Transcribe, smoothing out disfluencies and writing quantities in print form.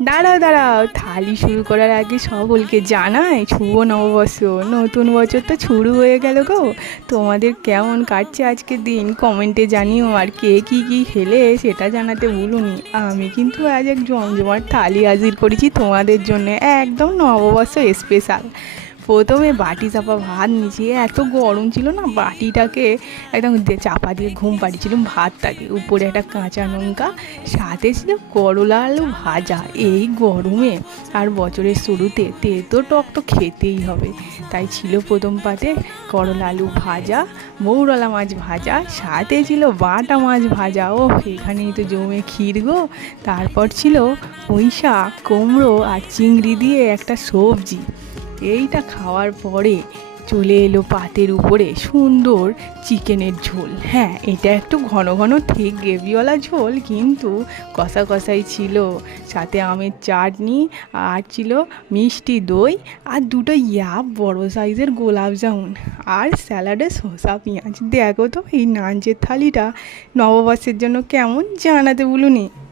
দাঁড়াও দাঁড়াও, থালি শুরু করার আগে সকলকে জানাই শুভ নববর্ষ। নতুন বছর তো শুরু হয়ে গেল গো। তোমাদের কেমন কাটছে আজকের দিন কমেন্টে জানিও, আর কে কী কী খেলে সেটা জানাতে ভুলুনি। আমি কিন্তু আজ এক জমজমাট থালি হাজির করেছি তোমাদের জন্য, একদম নববর্ষ স্পেশাল। প্রথমে বাটি চাপা ভাত নিয়েছি, এত গরম ছিল না, বাটিটাকে একদম চাপা দিয়ে ঘুম পাড়িয়েছিলাম ভাতটাকে, উপরে একটা কাঁচা লঙ্কা, সাথে ছিল করলা আলু ভাজা। এই গরমে আর বছরের শুরুতে তেতো টক তো খেতেই হবে, তাই ছিল প্রথম পাতে করলা আলু ভাজা, মৌরলা মাছ ভাজা, সাথে ছিল বাটা মাছ ভাজা। ও, এখানেই তো জমে ক্ষীর গো। তারপর ছিল পুঁই শাক, কুমড়ো আর চিংড়ি দিয়ে একটা সবজি। এইটা খাওয়ার পরে চলে এলো পাতের উপরে সুন্দর চিকেনের ঝোল। হ্যাঁ, এটা একটু ঘন ঘন ঠিক গ্রেভিওয়ালা ঝোল, কিন্তু কষা কষাই ছিল। সাথে আমের চাটনি, আর ছিল মিষ্টি দই, আর দুটো বড় সাইজের গোলাপ জামুন, আর স্যালাডে শসা পেঁয়াজ। দেখো তো এই নাঞ্চের থালিটা নববর্ষের জন্য কেমন, জানাতে বলুনি।